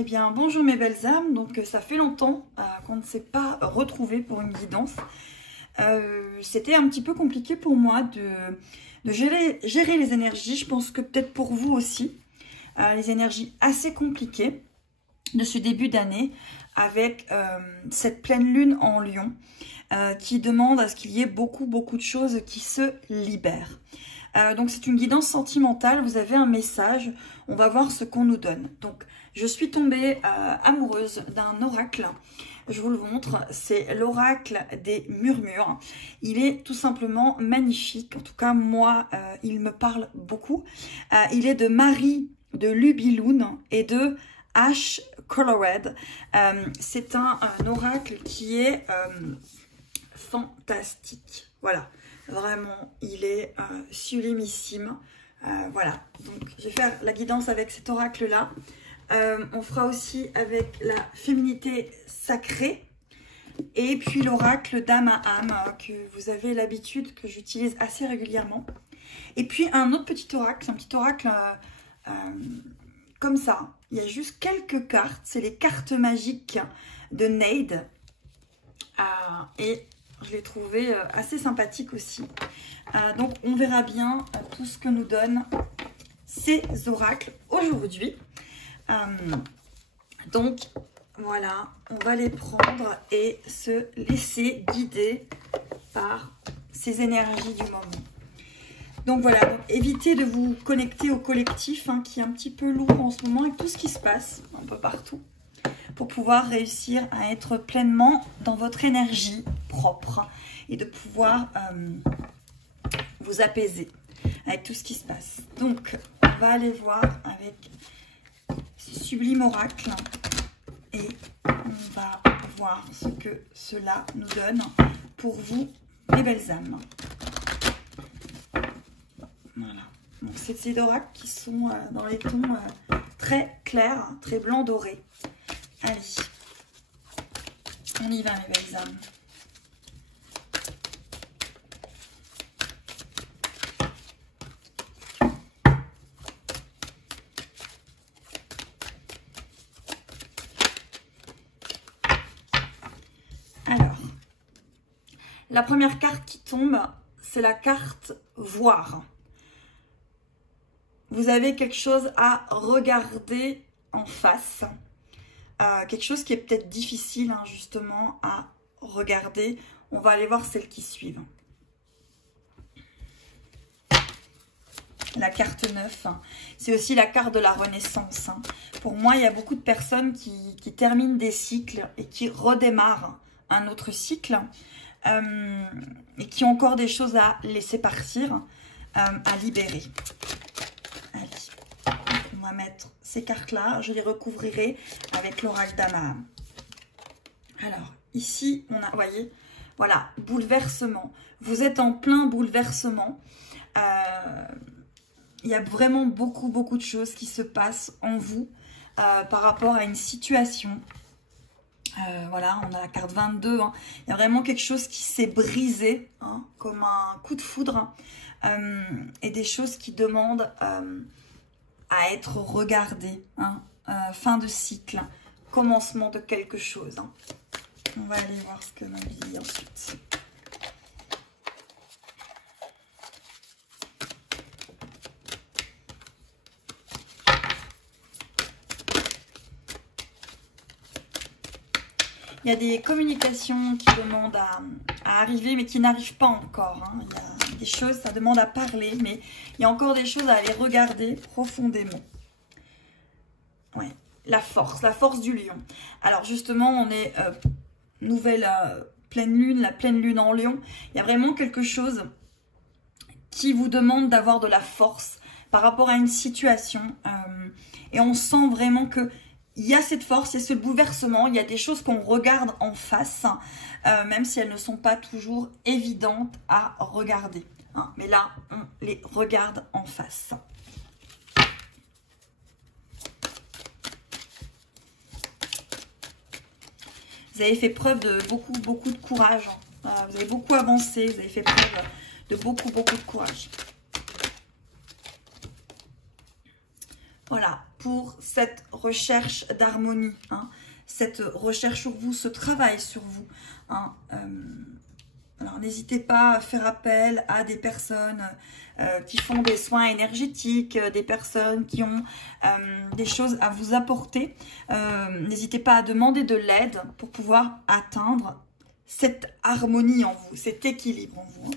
Eh bien, bonjour mes belles âmes. Donc, ça fait longtemps qu'on ne s'est pas retrouvés pour une guidance. C'était un petit peu compliqué pour moi de gérer les énergies. Je pense que peut-être pour vous aussi. Les énergies assez compliquées de ce début d'année avec cette pleine lune en Lion qui demande à ce qu'il y ait beaucoup de choses qui se libèrent. Donc c'est une guidance sentimentale, vous avez un message, on va voir ce qu'on nous donne. Donc je suis tombée amoureuse d'un oracle, je vous le montre, c'est l'oracle des murmures. Il est tout simplement magnifique, en tout cas moi il me parle beaucoup. Il est de Marie de Lubiloun et de Ash Colored. C'est un oracle qui est fantastique, voilà. Vraiment, il est sublimissime. Voilà, donc je vais faire la guidance avec cet oracle-là. On fera aussi avec la féminité sacrée. Et puis l'oracle d'âme à âme, que vous avez l'habitude, que j'utilise assez régulièrement. Et puis un autre petit oracle, un petit oracle comme ça. Il y a juste quelques cartes, c'est les cartes magiques de Nade. Et je l'ai trouvé assez sympathique aussi. Donc, on verra bien tout ce que nous donnent ces oracles aujourd'hui. Donc, voilà, on va les prendre et se laisser guider par ces énergies du moment. Donc, voilà, donc, évitez de vous connecter au collectif qui est un petit peu lourd en ce moment avec tout ce qui se passe un peu partout, pour pouvoir réussir à être pleinement dans votre énergie propre et de pouvoir vous apaiser avec tout ce qui se passe. Donc, on va aller voir avec ce sublime oracle et on va voir ce que cela nous donne pour vous, les belles âmes. Voilà. Donc, c'est ces oracles qui sont dans les tons très clairs, très blanc doré. Allez, on y va mes belles âmes. Alors, la première carte qui tombe, c'est la carte voir. Vous avez quelque chose à regarder en face. Quelque chose qui est peut-être difficile justement à regarder. On va aller voir celles qui suivent. La carte 9, c'est aussi la carte de la renaissance. Pour moi, il y a beaucoup de personnes qui terminent des cycles et qui redémarrent un autre cycle et qui ont encore des choses à laisser partir, à libérer. Allez, on va mettre ces cartes-là, je les recouvrirai avec l'oracle d'âme à âme. Alors, ici, on a, vous voyez, voilà, bouleversement. Vous êtes en plein bouleversement. Il y a vraiment beaucoup de choses qui se passent en vous par rapport à une situation. Voilà, on a la carte 22. Il y a vraiment quelque chose qui s'est brisé, comme un coup de foudre. Et des choses qui demandent à être regardées. Fin de cycle, commencement de quelque chose. On va aller voir ce que l'on dit ensuite. Il y a des communications qui demandent à arriver, mais qui n'arrivent pas encore. Il y a des choses, ça demande à parler, mais il y a encore des choses à aller regarder profondément. Ouais, la force du lion. Alors justement, on est nouvelle pleine lune, la pleine lune en lion. Il y a vraiment quelque chose qui vous demande d'avoir de la force par rapport à une situation. Et on sent vraiment que il y a cette force, il y a ce bouleversement, il y a des choses qu'on regarde en face, même si elles ne sont pas toujours évidentes à regarder. Mais là, on les regarde en face. Vous avez fait preuve de beaucoup de courage. Vous avez beaucoup avancé, vous avez fait preuve de beaucoup de courage. Voilà, pour cette recherche d'harmonie, hein, cette recherche sur vous, ce travail sur vous. Hein, alors, n'hésitez pas à faire appel à des personnes qui font des soins énergétiques, des personnes qui ont des choses à vous apporter. N'hésitez pas à demander de l'aide pour pouvoir atteindre cette harmonie en vous, cet équilibre en vous.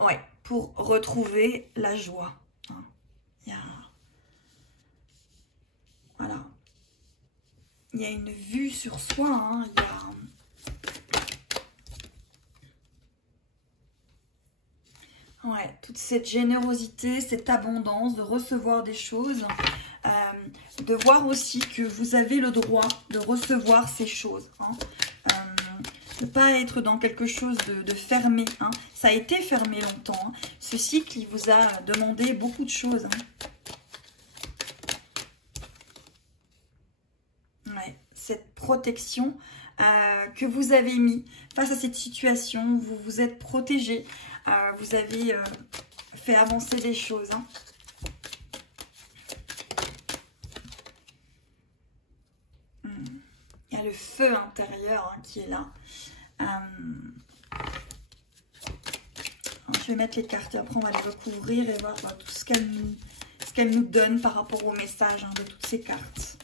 Ouais, pour retrouver la joie. Hein. Voilà. Il y a une vue sur soi. Hein. Ouais, toute cette générosité, cette abondance de recevoir des choses. De voir aussi que vous avez le droit de recevoir ces choses. Hein. Ne pas être dans quelque chose de fermé. Hein. Ça a été fermé longtemps. Hein. Ce cycle, il vous a demandé beaucoup de choses. Hein. Ouais, cette protection que vous avez mis face à cette situation, vous vous êtes protégé. Vous avez fait avancer des choses. Hein. Il y a le feu intérieur hein, qui est là. Je vais mettre les cartes et après on va les recouvrir et voir tout ce qu'elles nous donnent par rapport au message hein, de toutes ces cartes.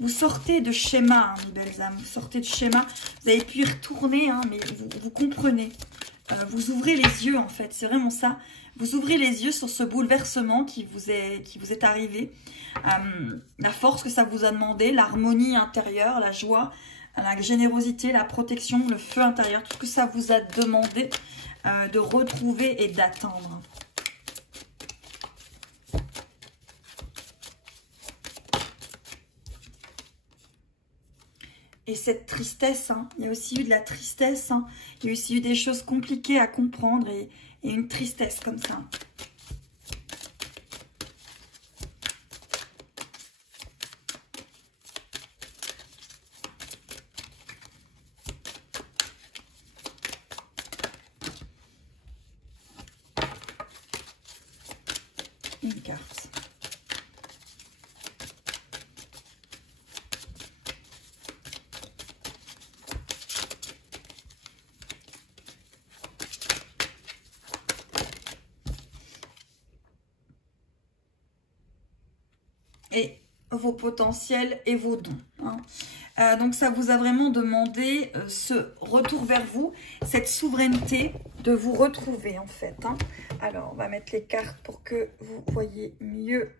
Vous sortez de schéma, hein, mes belles âmes, vous sortez de schéma. Vous avez pu y retourner, hein, mais vous comprenez. Vous ouvrez les yeux en fait, c'est vraiment ça. Vous ouvrez les yeux sur ce bouleversement qui vous est arrivé. La force que ça vous a demandé, l'harmonie intérieure, la joie, la générosité, la protection, le feu intérieur. Tout ce que ça vous a demandé de retrouver et d'atteindre. Et cette tristesse, hein, il y a aussi eu de la tristesse, hein, il y a aussi eu des choses compliquées à comprendre et une tristesse comme ça. Une carte. Et vos potentiels et vos dons. Hein. Donc ça vous a vraiment demandé ce retour vers vous, cette souveraineté de vous retrouver en fait. Hein. Alors on va mettre les cartes pour que vous voyez mieux.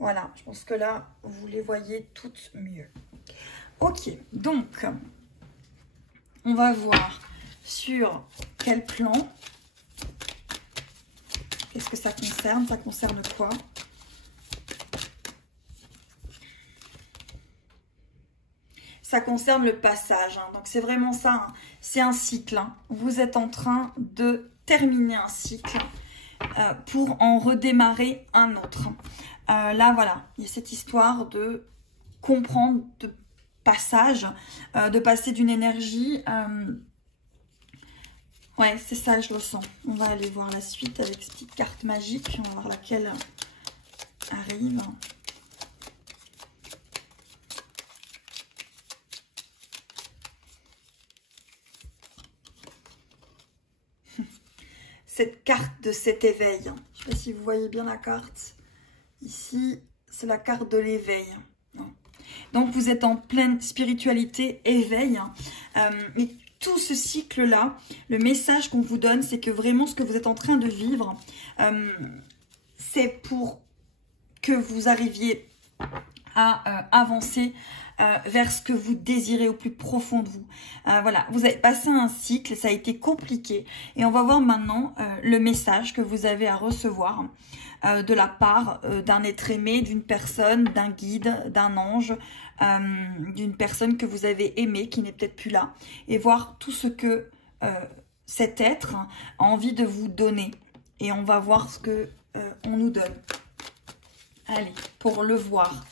Voilà, je pense que là vous les voyez toutes mieux. Ok, donc on va voir sur quel plan. Qu'est-ce que ça concerne? Ça concerne quoi? Ça concerne le passage. Hein. Donc, c'est vraiment ça. Hein. C'est un cycle. Hein. Vous êtes en train de terminer un cycle pour en redémarrer un autre. Là, voilà. Il y a cette histoire de comprendre, de passage, de passer d'une énergie. Ouais, c'est ça, je le sens. On va aller voir la suite avec cette petite carte magique. On va voir laquelle arrive. Cette carte de cet éveil. Je ne sais pas si vous voyez bien la carte. Ici, c'est la carte de l'éveil. Donc, vous êtes en pleine spiritualité, éveil. Et tout ce cycle-là, le message qu'on vous donne, c'est que vraiment ce que vous êtes en train de vivre, c'est pour que vous arriviez à avancer vers ce que vous désirez au plus profond de vous. Voilà, vous avez passé un cycle, ça a été compliqué. Et on va voir maintenant le message que vous avez à recevoir de la part d'un être aimé, d'une personne, d'un guide, d'un ange, d'une personne que vous avez aimée, qui n'est peut-être plus là. Et voir tout ce que cet être a envie de vous donner. Et on va voir ce que on nous donne. Allez, pour le voir.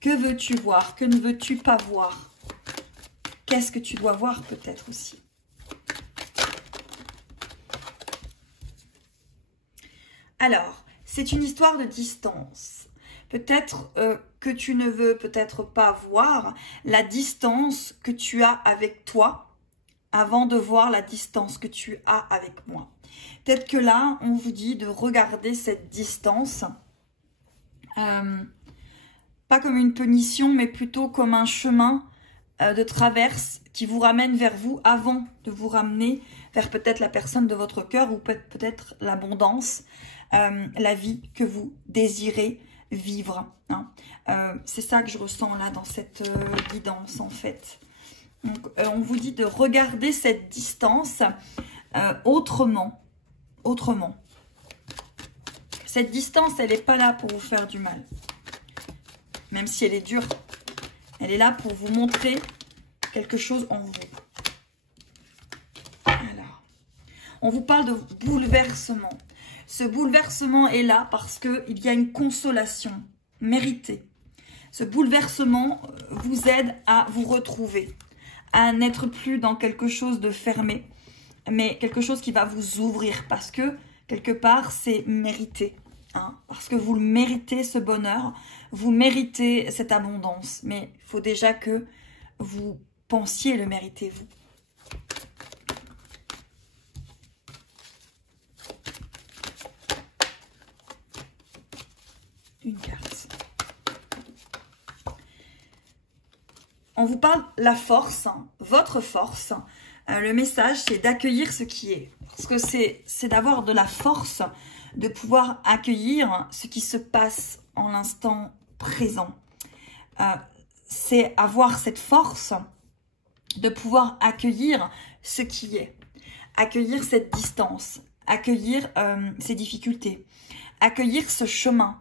Que veux-tu voir? Que ne veux-tu pas voir? Qu'est-ce que tu dois voir peut-être aussi? Alors, c'est une histoire de distance. Peut-être que tu ne veux peut-être pas voir la distance que tu as avec toi avant de voir la distance que tu as avec moi. Peut-être que là, on vous dit de regarder cette distance, pas comme une punition, mais plutôt comme un chemin de traverse qui vous ramène vers vous avant de vous ramener vers peut-être la personne de votre cœur ou peut-être l'abondance, la vie que vous désirez vivre. Hein. C'est ça que je ressens là dans cette guidance en fait. Donc, on vous dit de regarder cette distance autrement. Cette distance, elle n'est pas là pour vous faire du mal. Même si elle est dure, elle est là pour vous montrer quelque chose en vous. Alors, on vous parle de bouleversement. Ce bouleversement est là parce qu'il y a une consolation méritée. Ce bouleversement vous aide à vous retrouver, à n'être plus dans quelque chose de fermé, mais quelque chose qui va vous ouvrir parce que, quelque part, c'est mérité. Hein, parce que vous le méritez, ce bonheur, vous méritez cette abondance. Mais il faut déjà que vous pensiez le mériter, vous. Une carte. On vous parle la force, hein, votre force. Le message, c'est d'accueillir ce qui est. Parce que c'est d'avoir de la force, de pouvoir accueillir ce qui se passe en l'instant présent. C'est avoir cette force de pouvoir accueillir ce qui est. Accueillir cette distance, accueillir ces difficultés, accueillir ce chemin,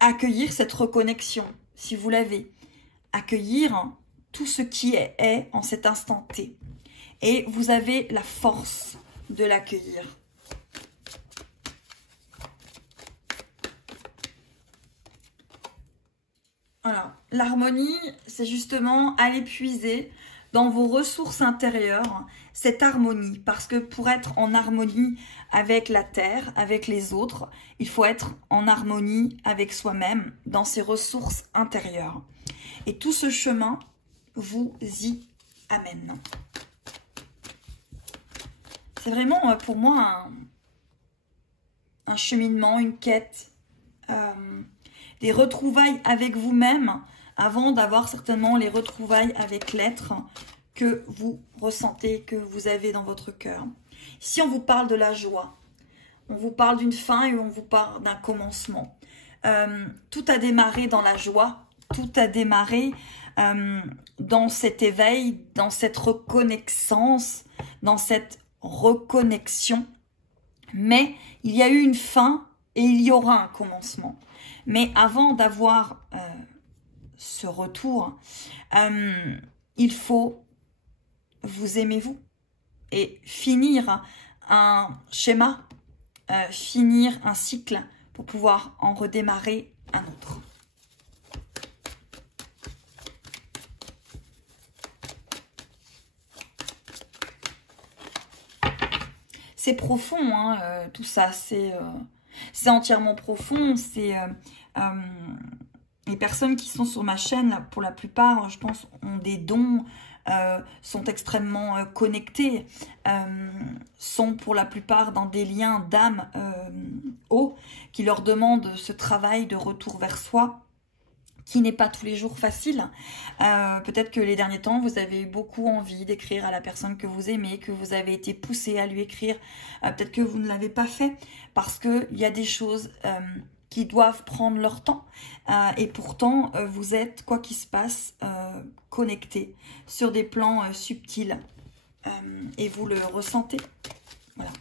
accueillir cette reconnexion, si vous l'avez. Accueillir tout ce qui est en cet instant T. Et vous avez la force de l'accueillir. Alors, l'harmonie, c'est justement aller puiser dans vos ressources intérieures cette harmonie. Parce que pour être en harmonie avec la terre, avec les autres, il faut être en harmonie avec soi-même, dans ses ressources intérieures. Et tout ce chemin vous y amène. C'est vraiment pour moi un cheminement, une quête, des retrouvailles avec vous-même avant d'avoir certainement les retrouvailles avec l'être que vous ressentez, que vous avez dans votre cœur. Ici, on vous parle de la joie, on vous parle d'une fin et on vous parle d'un commencement. Tout a démarré dans la joie, tout a démarré dans cet éveil, dans cette reconnaissance, dans cette reconnexion. Mais il y a eu une fin et il y aura un commencement. Mais avant d'avoir ce retour, il faut vous aimer vous et finir un schéma, finir un cycle pour pouvoir en redémarrer un autre. C'est profond, hein, tout ça, c'est entièrement profond. C'est les personnes qui sont sur ma chaîne, là, pour la plupart, je pense, ont des dons, sont extrêmement connectés, sont pour la plupart dans des liens d'âme hauts qui leur demandent ce travail de retour vers soi, qui n'est pas tous les jours facile. Peut-être que les derniers temps, vous avez eu beaucoup envie d'écrire à la personne que vous aimez, que vous avez été poussé à lui écrire. Peut-être que vous ne l'avez pas fait parce qu'il y a des choses qui doivent prendre leur temps. Et pourtant, vous êtes, quoi qu'il se passe, connectés sur des plans subtils. Et vous le ressentez. Voilà.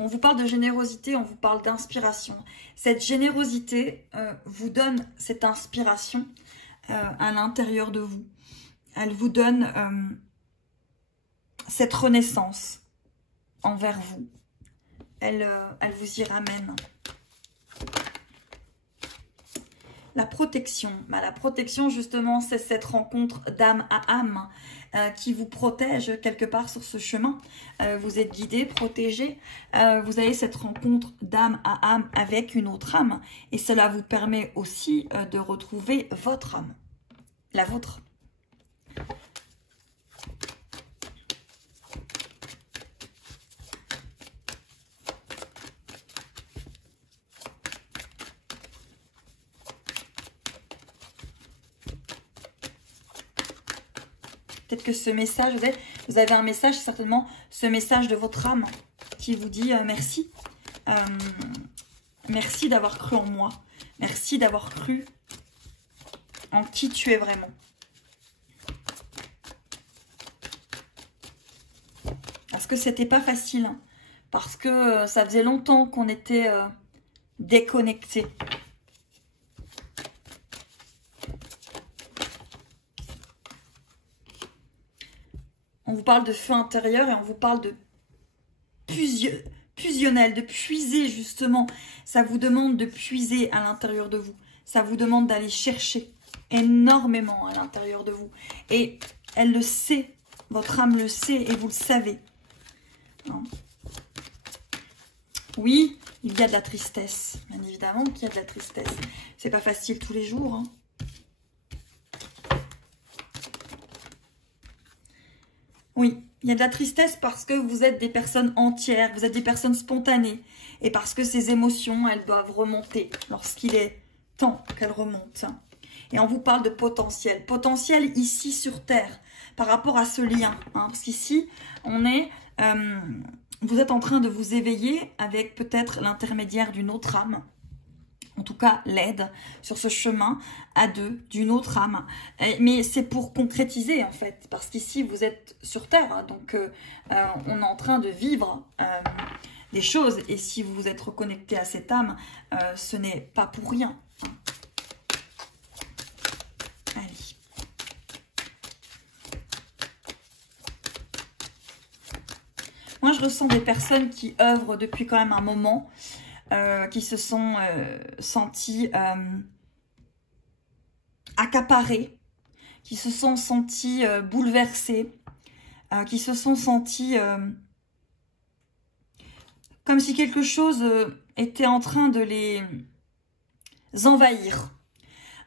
On vous parle de générosité, on vous parle d'inspiration. Cette générosité vous donne cette inspiration à l'intérieur de vous. Elle vous donne cette renaissance envers vous. Elle vous y ramène. La protection. Bah, la protection, justement, c'est cette rencontre d'âme à âme qui vous protège quelque part sur ce chemin. Vous êtes guidé, protégé. Vous avez cette rencontre d'âme à âme avec une autre âme. Et cela vous permet aussi de retrouver votre âme. La vôtre. Peut-être que ce message, vous avez un message, certainement ce message de votre âme qui vous dit merci. Merci d'avoir cru en moi. Merci d'avoir cru en qui tu es vraiment. Parce que c'était pas facile. Hein, parce que ça faisait longtemps qu'on était déconnectés. On vous parle de feu intérieur et on vous parle de fusionnel, de puiser justement. Ça vous demande de puiser à l'intérieur de vous. Ça vous demande d'aller chercher énormément à l'intérieur de vous. Et elle le sait, votre âme le sait et vous le savez. Non. Oui, il y a de la tristesse. Bien évidemment qu'il y a de la tristesse. C'est pas facile tous les jours, hein. Oui, il y a de la tristesse parce que vous êtes des personnes entières, vous êtes des personnes spontanées. Et parce que ces émotions, elles doivent remonter lorsqu'il est temps qu'elles remontent. Et on vous parle de potentiel. Potentiel ici sur Terre, par rapport à ce lien. Hein, parce qu'ici, on est... vous êtes en train de vous éveiller avec peut-être l'intermédiaire d'une autre âme. En tout cas, l'aide sur ce chemin à deux d'une autre âme. Mais c'est pour concrétiser, en fait. Parce qu'ici, vous êtes sur Terre. Hein, donc, on est en train de vivre des choses. Et si vous vous êtes reconnecté à cette âme, ce n'est pas pour rien. Hein. Allez. Moi, je ressens des personnes qui œuvrent depuis quand même un moment. Qui se sont sentis accaparés, qui se sont sentis bouleversés, qui se sont sentis comme si quelque chose était en train de les envahir,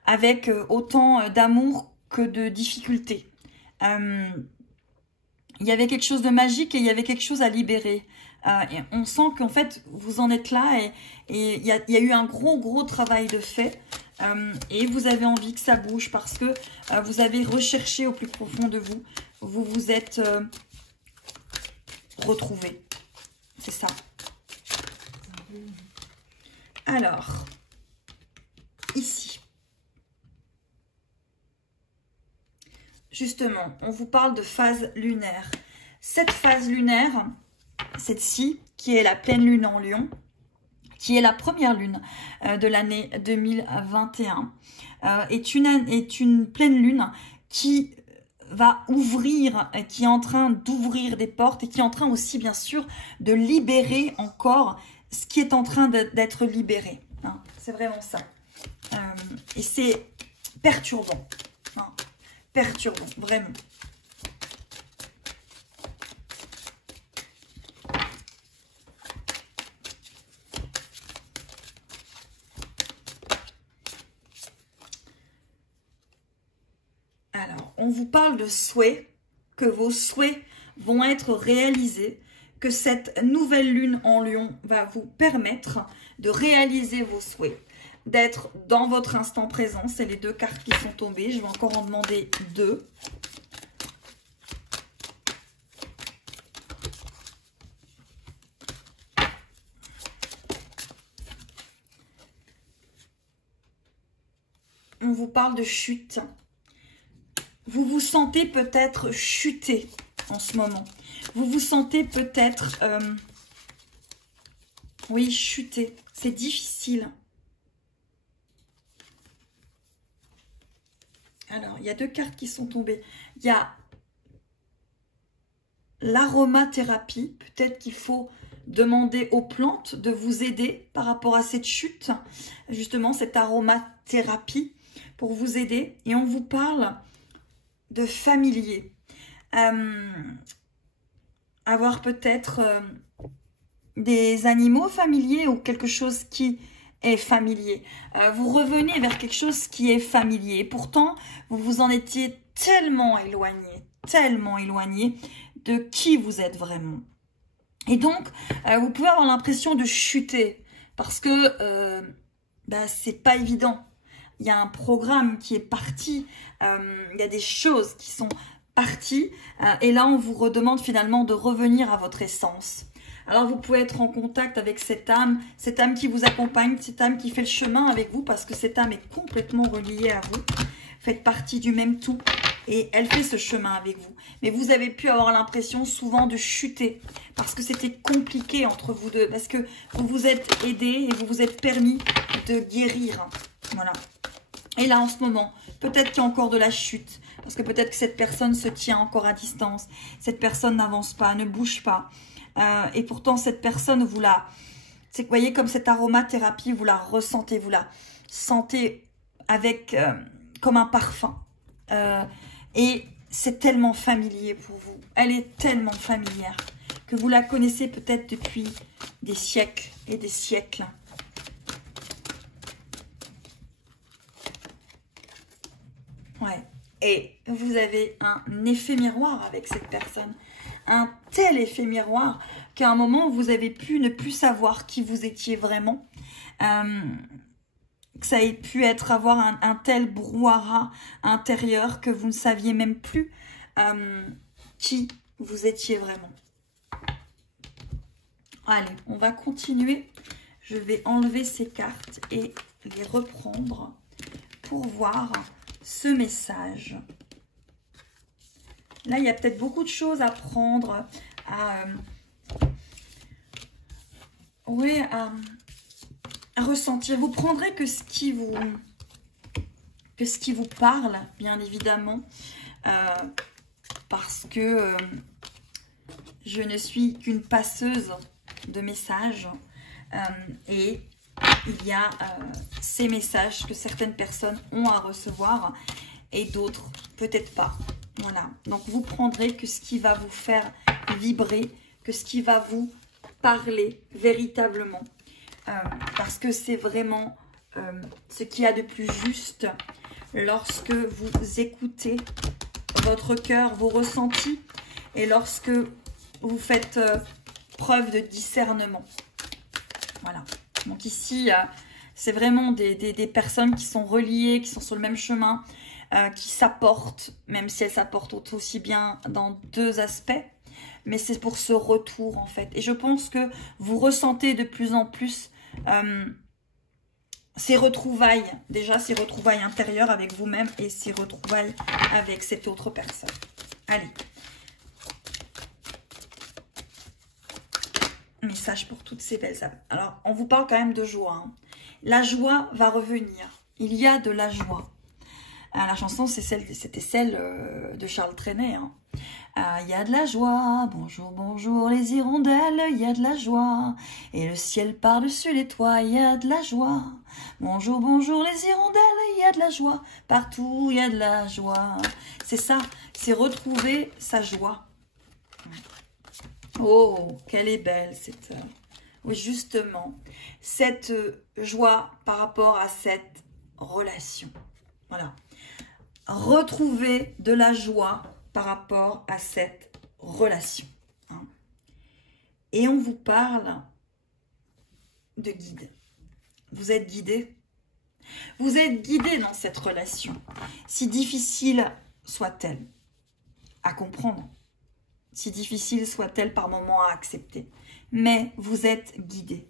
avec autant d'amour que de difficultés. Il y avait quelque chose de magique et il y avait quelque chose à libérer. Et on sent qu'en fait, vous en êtes là et il y a eu un gros travail de fait. Et vous avez envie que ça bouge parce que vous avez recherché au plus profond de vous. Vous vous êtes retrouvés. C'est ça. Alors, ici. Justement, on vous parle de phase lunaire. Cette phase lunaire... Cette-ci, qui est la pleine lune en Lion, qui est la première lune de l'année 2021, est une pleine lune qui va ouvrir, qui est en train d'ouvrir des portes et qui est en train aussi, bien sûr, de libérer encore ce qui est en train d'être libéré. Hein, c'est vraiment ça. Et c'est perturbant. Hein, perturbant, vraiment. On vous parle de souhaits, que vos souhaits vont être réalisés, que cette nouvelle lune en Lion va vous permettre de réaliser vos souhaits, d'être dans votre instant présent. C'est les deux cartes qui sont tombées. Je vais encore en demander deux. parle de chute. Vous vous sentez peut-être chuter en ce moment. Vous vous sentez peut-être, oui, chuter. C'est difficile. Alors, il y a 2 cartes qui sont tombées. Il y a l'aromathérapie. Peut-être qu'il faut demander aux plantes de vous aider par rapport à cette chute. Justement, cette aromathérapie pour vous aider. Et on vous parle de familier. Avoir peut-être des animaux familiers ou quelque chose qui est familier. Vous revenez vers quelque chose qui est familier. Et pourtant, vous vous en étiez tellement éloigné de qui vous êtes vraiment. Et donc, vous pouvez avoir l'impression de chuter parce que c'est pas évident. Il y a un programme qui est parti, il y a des choses qui sont parties et là, on vous redemande finalement de revenir à votre essence. Alors, vous pouvez être en contact avec cette âme qui vous accompagne, cette âme qui fait le chemin avec vous parce que cette âme est complètement reliée à vous. Faites partie du même tout et elle fait ce chemin avec vous. Mais vous avez pu avoir l'impression souvent de chuter parce que c'était compliqué entre vous deux, parce que vous vous êtes aidé et vous vous êtes permis de guérir. Voilà. Et là, en ce moment, peut-être qu'il y a encore de la chute, parce que peut-être que cette personne se tient encore à distance, cette personne n'avance pas, ne bouge pas. Et pourtant, cette personne, vous la... C'est que, vous voyez, comme cette aromathérapie, vous la ressentez, vous la sentez avec... comme un parfum. Et c'est tellement familier pour vous. Elle est tellement familière que vous la connaissez peut-être depuis des siècles et des siècles. Ouais. Et vous avez un effet miroir avec cette personne. Un tel effet miroir qu'à un moment, vous avez pu ne plus savoir qui vous étiez vraiment. Que ça ait pu être avoir un tel brouhaha intérieur que vous ne saviez même plus qui vous étiez vraiment. Allez, on va continuer. Je vais enlever ces cartes et les reprendre pour voir ce message. Là, il y a peut-être beaucoup de choses à prendre, à ressentir. Vous prendrez que ce qui vous parle, bien évidemment, parce que je ne suis qu'une passeuse de messages et il y a ces messages que certaines personnes ont à recevoir et d'autres peut-être pas. Voilà, donc vous prendrez que ce qui va vous faire vibrer, que ce qui va vous parler véritablement. Parce que c'est vraiment ce qu'il y a de plus juste lorsque vous écoutez votre cœur, vos ressentis, et lorsque vous faites preuve de discernement. Voilà. Donc ici, c'est vraiment des personnes qui sont reliées, qui sont sur le même chemin, qui s'apportent, même si elles s'apportent aussi bien dans 2 aspects. Mais c'est pour ce retour, en fait. Et je pense que vous ressentez de plus en plus ces retrouvailles. Déjà, ces retrouvailles intérieures avec vous-même et ces retrouvailles avec cette autre personne. Allez. Message pour toutes ces belles âmes. Alors, on vous parle quand même de joie. Hein. La joie va revenir. Il y a de la joie. La chanson, c'était celle de Charles Trenet. Hein. Il y a de la joie, bonjour, bonjour les hirondelles, il y a de la joie. Et le ciel par-dessus les toits, il y a de la joie. Bonjour, bonjour les hirondelles, il y a de la joie. Partout, il y a de la joie. C'est ça, c'est retrouver sa joie. Oh, qu'elle est belle cette... Oui, justement, cette joie par rapport à cette relation. Voilà. Retrouver de la joie par rapport à cette relation. Hein. Et on vous parle de guide. Vous êtes guidé. Vous êtes guidé dans cette relation, si difficile soit-elle à comprendre, si difficile soit-elle par moments à accepter. Mais vous êtes guidé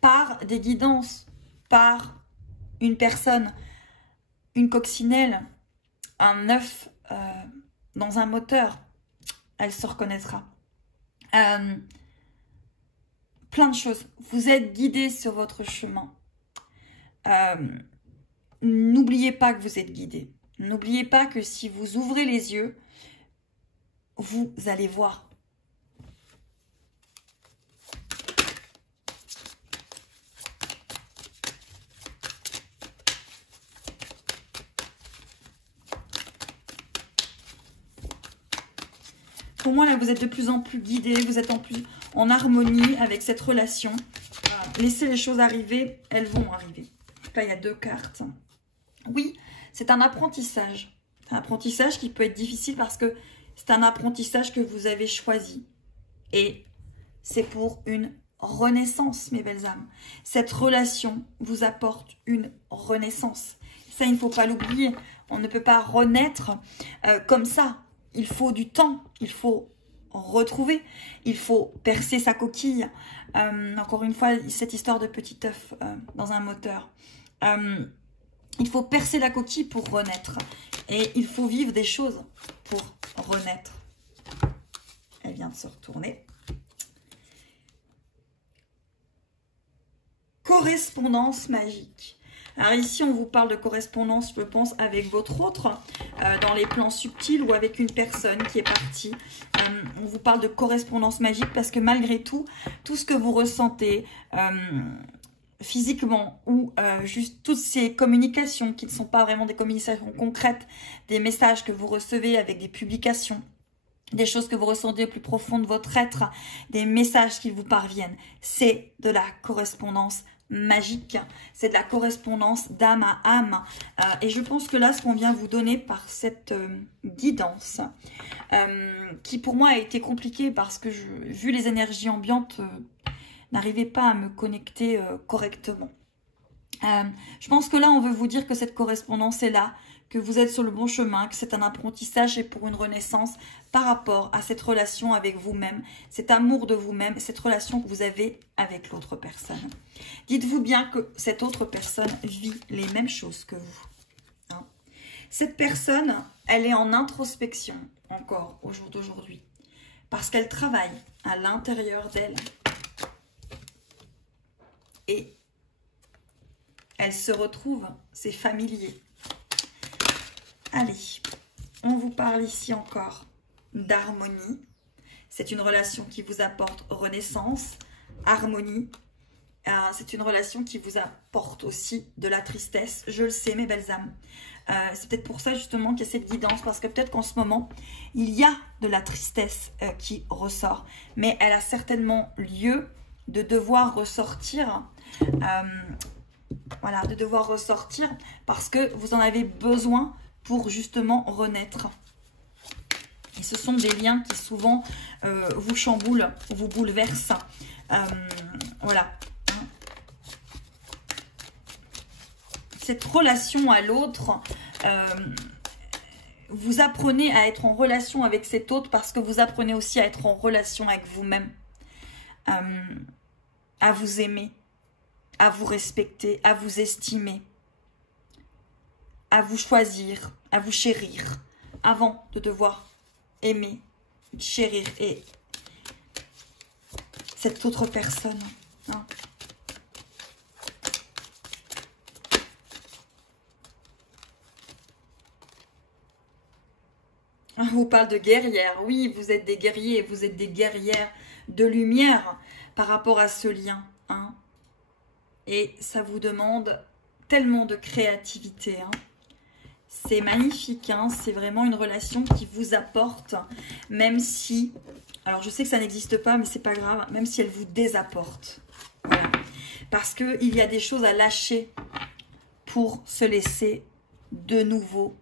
par des guidances, par une personne une coccinelle, un œuf dans un moteur, elle se reconnaîtra. Plein de choses. Vous êtes guidé sur votre chemin. N'oubliez pas que vous êtes guidé. N'oubliez pas que si vous ouvrez les yeux, vous allez voir. Pour moi, là, vous êtes de plus en plus guidé, vous êtes en harmonie avec cette relation. Laissez les choses arriver, elles vont arriver. Là, il y a 2 cartes. Oui, c'est un apprentissage. Un apprentissage qui peut être difficile parce que c'est un apprentissage que vous avez choisi. Et c'est pour une renaissance, mes belles âmes. Cette relation vous apporte une renaissance. Ça, il ne faut pas l'oublier. On ne peut pas renaître comme ça. Il faut du temps, il faut retrouver, il faut percer sa coquille. Encore une fois, cette histoire de petit œuf dans un moteur. Il faut percer la coquille pour renaître. Et il faut vivre des choses pour renaître. Elle vient de se retourner. Correspondance magique. Alors ici, on vous parle de correspondance, je pense, avec votre autre, dans les plans subtils ou avec une personne qui est partie. On vous parle de correspondance magique parce que malgré tout, tout ce que vous ressentez physiquement ou juste toutes ces communications qui ne sont pas vraiment des communications concrètes, des messages que vous recevez avec des publications, des choses que vous ressentez au plus profond de votre être, des messages qui vous parviennent, c'est de la correspondance magique, c'est de la correspondance d'âme à âme. Et je pense que là, ce qu'on vient vous donner par cette guidance, qui pour moi a été compliquée parce que, vu les énergies ambiantes, n'arrivais pas à me connecter correctement. Je pense que là, on veut vous dire que cette correspondance est là, que vous êtes sur le bon chemin, que c'est un apprentissage et pour une renaissance par rapport à cette relation avec vous-même, cet amour de vous-même, cette relation que vous avez avec l'autre personne. Dites-vous bien que cette autre personne vit les mêmes choses que vous. Hein. Cette personne, elle est en introspection encore au jour d'aujourd'hui parce qu'elle travaille à l'intérieur d'elle et elle se retrouve, c'est familier. Allez, on vous parle ici encore d'harmonie. C'est une relation qui vous apporte renaissance, harmonie. C'est une relation qui vous apporte aussi de la tristesse. Je le sais, mes belles âmes. C'est peut-être pour ça justement qu'il y a cette guidance. Parce que peut-être qu'en ce moment, il y a de la tristesse qui ressort. Mais elle a certainement lieu de devoir ressortir. Voilà, de devoir ressortir parce que vous en avez besoin pour justement renaître. Et ce sont des liens qui souvent vous chamboulent, vous bouleversent. Voilà. Cette relation à l'autre, vous apprenez à être en relation avec cet autre parce que vous apprenez aussi à être en relation avec vous-même. À vous aimer, à vous respecter, à vous estimer, à vous choisir, à vous chérir, avant de devoir aimer, chérir et cette autre personne. Hein. On vous parle de guerrières. Oui, vous êtes des guerriers, vous êtes des guerrières de lumière par rapport à ce lien. Hein. Et ça vous demande tellement de créativité. Hein. C'est magnifique, hein. C'est vraiment une relation qui vous apporte, même si, alors je sais que ça n'existe pas, mais c'est pas grave, même si elle vous désapporte. Voilà. Parce qu'il y a des choses à lâcher pour se laisser de nouveau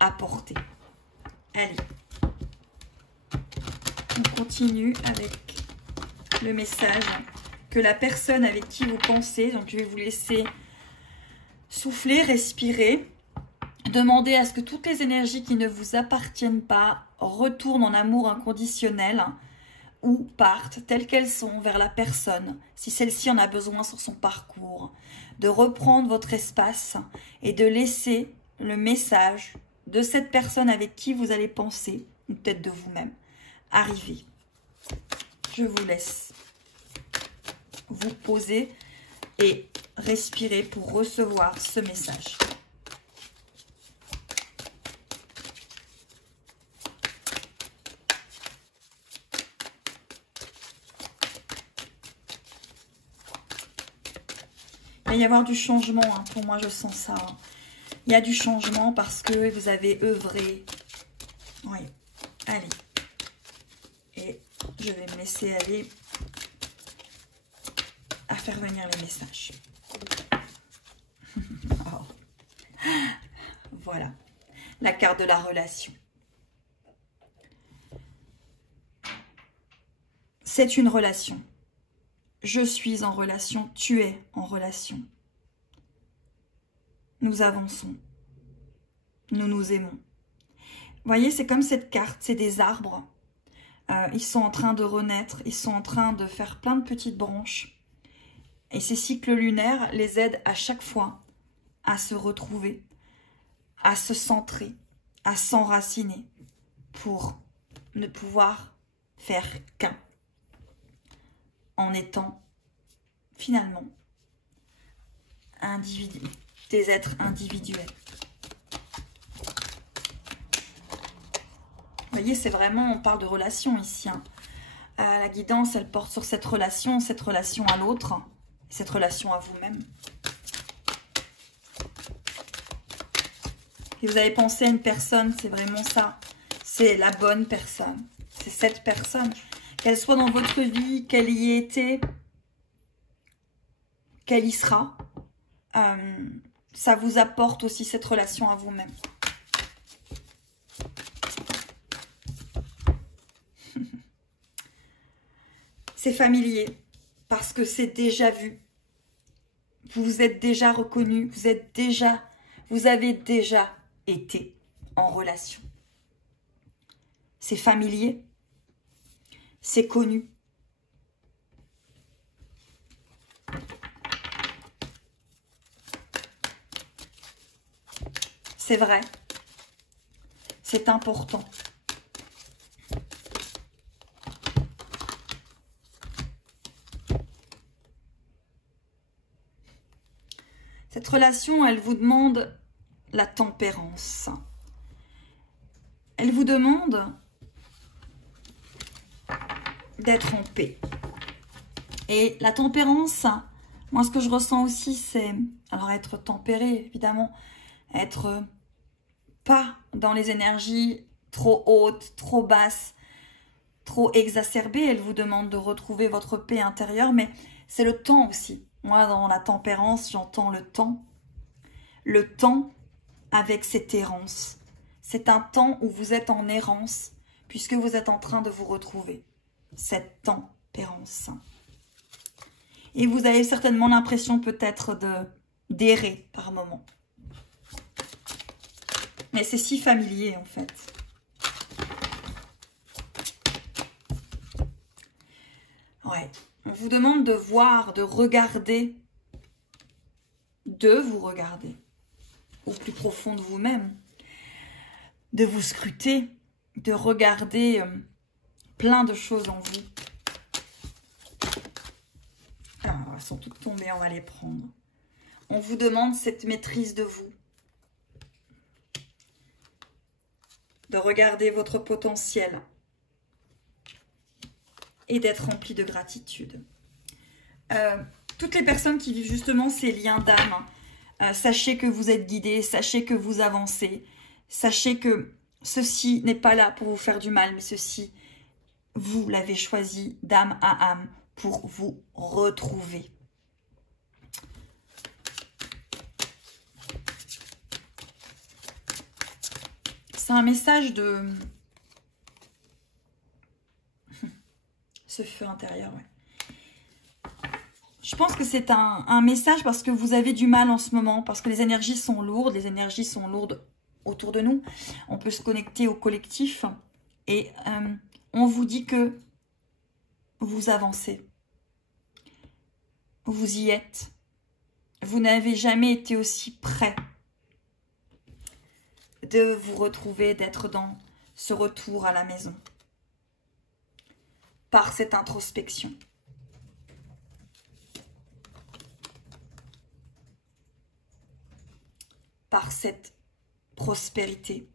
apporter. Allez, on continue avec le message que la personne avec qui vous pensez, donc je vais vous laisser souffler, respirer, demander à ce que toutes les énergies qui ne vous appartiennent pas retournent en amour inconditionnel ou partent telles qu'elles sont vers la personne, si celle-ci en a besoin sur son parcours, de reprendre votre espace et de laisser le message de cette personne avec qui vous allez penser, ou peut-être de vous-même, arriver. Je vous laisse vous poser et respirer pour recevoir ce message. Il va y avoir du changement, hein. Pour moi je sens ça. Hein. Il y a du changement parce que vous avez œuvré. Oui, allez. Et je vais me laisser aller à faire venir les messages. Oh. Voilà, la carte de la relation. C'est une relation. Je suis en relation, tu es en relation. Nous avançons. Nous nous aimons. Vous voyez, c'est comme cette carte, c'est des arbres. Ils sont en train de renaître, ils sont en train de faire plein de petites branches. Et ces cycles lunaires les aident à chaque fois à se retrouver, à se centrer, à s'enraciner pour ne pouvoir faire qu'un. En étant finalement des êtres individuels. Vous voyez, c'est vraiment, on parle de relation ici. Hein. La guidance, elle porte sur cette relation à l'autre, cette relation à vous-même. Et vous avez pensé à une personne, c'est vraiment ça. C'est la bonne personne. C'est cette personne. Qu'elle soit dans votre vie, qu'elle y ait été, qu'elle y sera. Ça vous apporte aussi cette relation à vous-même. C'est familier parce que c'est déjà vu. Vous êtes déjà reconnu, vous avez déjà été en relation. C'est familier. C'est connu. C'est vrai. C'est important. Cette relation, elle vous demande la tempérance. Elle vous demande d'être en paix. Et la tempérance, moi ce que je ressens aussi, c'est, alors être tempéré évidemment, être pas dans les énergies trop hautes, trop basses, trop exacerbées. Elle vous demande de retrouver votre paix intérieure, mais c'est le temps aussi. Moi dans la tempérance, j'entends le temps. Le temps avec cette errance. C'est un temps où vous êtes en errance, puisque vous êtes en train de vous retrouver. Cette tempérance. Et vous avez certainement l'impression peut-être d'errer par moment. Mais c'est si familier en fait. Ouais. On vous demande de voir, de regarder, de vous regarder au plus profond de vous-même, de vous scruter, de regarder plein de choses en vous. Alors, elles sont toutes tombées, on va les prendre. On vous demande cette maîtrise de vous. De regarder votre potentiel. Et d'être rempli de gratitude. Toutes les personnes qui vivent justement ces liens d'âme, sachez que vous êtes guidés, sachez que vous avancez. Sachez que ceci n'est pas là pour vous faire du mal, mais ceci, vous l'avez choisi d'âme à âme pour vous retrouver. C'est un message de ce feu intérieur, ouais. Je pense que c'est un message parce que vous avez du mal en ce moment, parce que les énergies sont lourdes autour de nous. On peut se connecter au collectif et on vous dit que vous avancez. Vous y êtes. Vous n'avez jamais été aussi près. de vous retrouver, d'être dans ce retour à la maison. Par cette introspection. Par cette prospérité.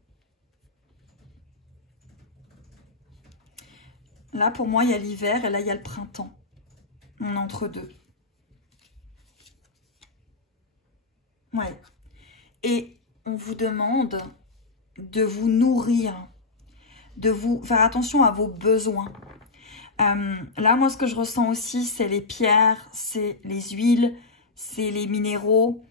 Là, pour moi, il y a l'hiver et là, il y a le printemps. On est entre deux. Ouais. Et on vous demande de vous nourrir, de vous faire attention à vos besoins. Là, moi, ce que je ressens aussi, c'est les pierres, c'est les huiles, c'est les minéraux.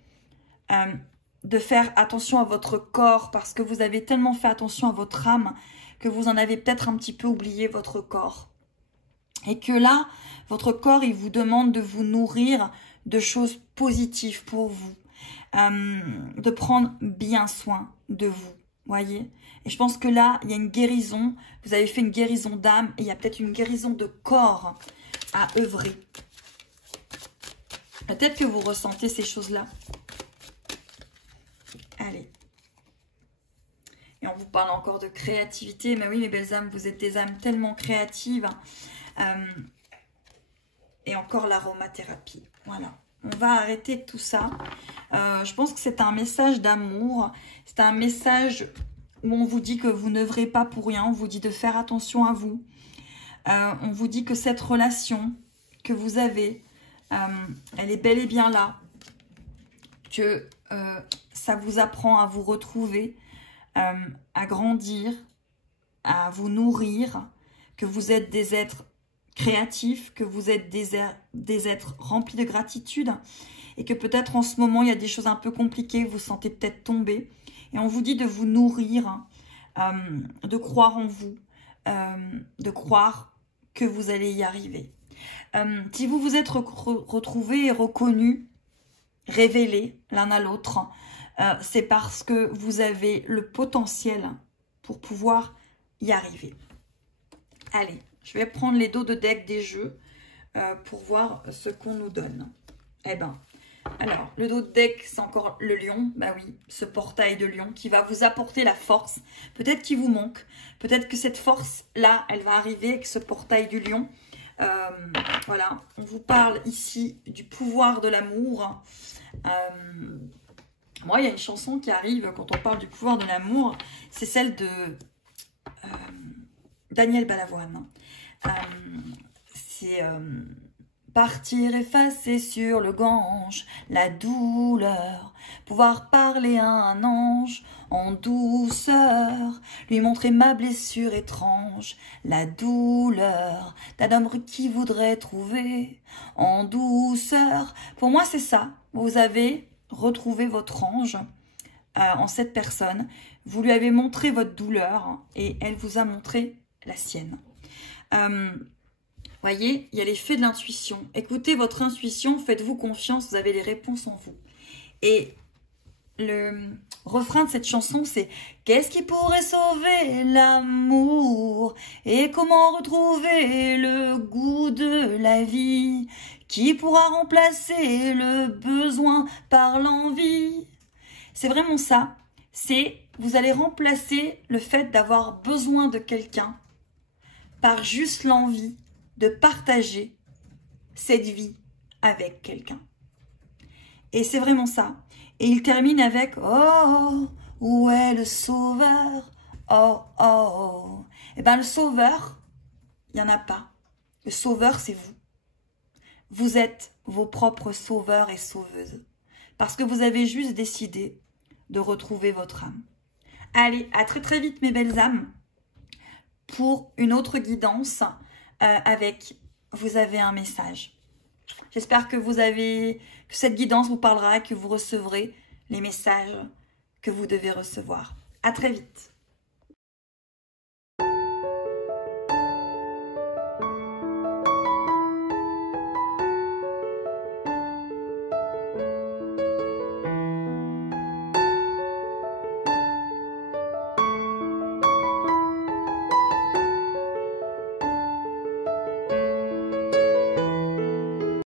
De faire attention à votre corps parce que vous avez tellement fait attention à votre âme que vous en avez peut-être un petit peu oublié votre corps. Et que là, votre corps, il vous demande de vous nourrir de choses positives pour vous. De prendre bien soin de vous, voyez. Et je pense que là, il y a une guérison. Vous avez fait une guérison d'âme et il y a peut-être une guérison de corps à œuvrer. Peut-être que vous ressentez ces choses-là. Allez. Et on vous parle encore de créativité. Mais oui, mes belles âmes, vous êtes des âmes tellement créatives. Et encore l'aromathérapie. Voilà. On va arrêter avec tout ça. Je pense que c'est un message d'amour. C'est un message où on vous dit que vous n'œuvrez pas pour rien. On vous dit de faire attention à vous. On vous dit que cette relation que vous avez, elle est bel et bien là. Que ça vous apprend à vous retrouver, à grandir, à vous nourrir, que vous êtes des êtres créatifs, que vous êtes des êtres remplis de gratitude et que peut-être en ce moment, il y a des choses un peu compliquées, vous vous sentez peut-être tomber. Et on vous dit de vous nourrir, de croire en vous, de croire que vous allez y arriver. Si vous vous êtes retrouvés et reconnus, révélés l'un à l'autre, c'est parce que vous avez le potentiel pour pouvoir y arriver. Allez, je vais prendre les dos de deck des jeux pour voir ce qu'on nous donne. Eh ben, alors, le dos de deck, c'est encore le lion. Bah oui, ce portail de lion qui va vous apporter la force. Peut-être qu'il vous manque. Peut-être que cette force-là, elle va arriver avec ce portail du lion. Voilà, on vous parle ici du pouvoir de l'amour. Moi, il y a une chanson qui arrive quand on parle du pouvoir de l'amour. C'est celle de Daniel Balavoine. C'est partir effacer sur le Gange la douleur, pouvoir parler à un ange en douceur, lui montrer ma blessure étrange, la douleur d'un homme qui voudrait trouver en douceur. Pour moi, c'est ça. Vous avez retrouvé votre ange en cette personne. Vous lui avez montré votre douleur et elle vous a montré la sienne. Voyez, il y a l'effet de l'intuition. Écoutez votre intuition, faites-vous confiance, vous avez les réponses en vous. Et le refrain de cette chanson, c'est « Qu'est-ce qui pourrait sauver l'amour? Et comment retrouver le goût de la vie? Qui pourra remplacer le besoin par l'envie ?» C'est vraiment ça. C'est, vous allez remplacer le fait d'avoir besoin de quelqu'un par juste l'envie de partager cette vie avec quelqu'un. Et c'est vraiment ça. Et il termine avec « Oh, où est le sauveur? Oh, oh. » Eh bien, le sauveur, il n'y en a pas. Le sauveur, c'est vous. Vous êtes vos propres sauveurs et sauveuses. Parce que vous avez juste décidé de retrouver votre âme. Allez, à très très vite mes belles âmes pour une autre guidance avec vous avez un message. J'espère que que cette guidance vous parlera et que vous recevrez les messages que vous devez recevoir. À très vite.